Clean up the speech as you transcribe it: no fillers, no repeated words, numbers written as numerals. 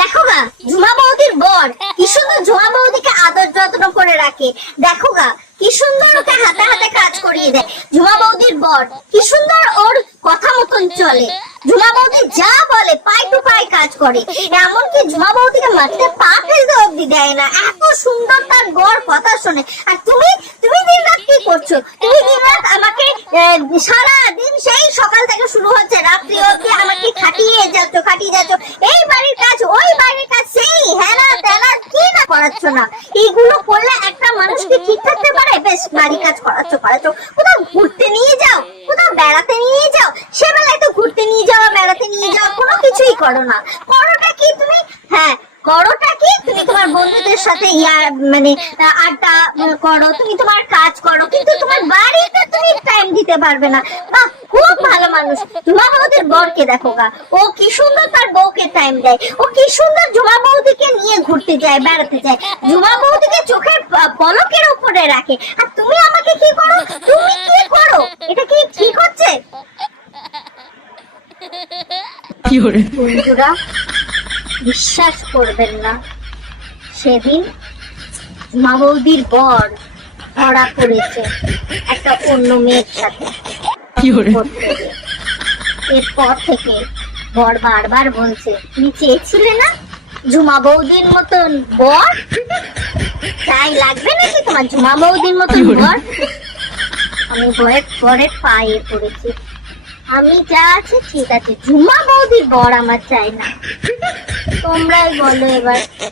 দেখো গা ঝুমা বৌদির বর কি সুন্দর ঝুমা বৌদিকে আদর যত্ন করে রাখে। দেখো গা কি সুন্দর ওকে হাতে হাতে কাজ করিয়ে দেয়। ঝুমা বৌদির বর কি সুন্দর ওর কথা মতন চলে। ঝুমা বৌদি যা বলে পাই টু পাই কাজ করে। এমনকি ঝুমা বৌদিকে মারতে পা ফেলতে অব্দি দেয় না, এত সুন্দর তার বর কথা শোনে। আর তুমি তুমি দিন রাত কি করছো? তুমি দিন রাত আমাকে সারা দিন সেই সকাল থেকে শুরু হচ্ছে রাত্রি অব্দি আমাকে খাটিয়ে যাচ্ছ। এই বাড়ির কাজ ওই বাড়ির কাজ সেই হেনা তেনা কি না করাচ্ছ না। এইগুলো করলে একটা মানুষকে ঠিক থাকতে পারে? বেশ বাড়ির কাজ করাচ্ছ। কোথাও ঘুরতে নিয়ে যাও, কোথাও বেড়াতে নিয়ে যাও, সে বেলায় তো ঘুরতে নিয়ে যাওয়া বেড়াতে নিয়ে যাওয়া কোনো কিছুই করো না। করোটা কি তুমি? হ্যাঁ করোটা কি তুমি তোমার বন্ধুদের সাথে মানে আড্ডা করো, তুমি তোমার কাজ করো, কিন্তু তোমার বাড়িতে তুমি টাইম দিতে পারবে না। বাহ, খুব ভালো মানুষ। ঝুমা বৌদির বরকে দেখো গা, ও কি সুন্দর তার বউকে টাইম দেয়, ও কি সুন্দর ঝুমা বৌদিকে নিয়ে ঘুরতে যায় বেড়াতে যায়, ঝুমা বৌদিকে চোখের পলকের উপরে রাখে। আর তুমি আমাকে কি করো? তুমি কি করো? এটা কি ঠিক হচ্ছে? বন্ধুরা বিশ্বাস করবেন না, সেদিন ঝুমা বৌদির বর ধরা পড়েছে একটা অন্য মেয়ের সাথে। এরপর থেকে বর বারবার বলছে, তুমি চেয়েছিলে না ঝুমা বৌদির মতন বর? তাই লাগবে নাকি তোমার ঝুমা বৌদির মতন বর? আমি বরের পায়ে পড়েছি। আমি যা আছে ঠিক আছে, ঝুমা বৌদির বর আমার চাই না। তোমরাই বলো এবার।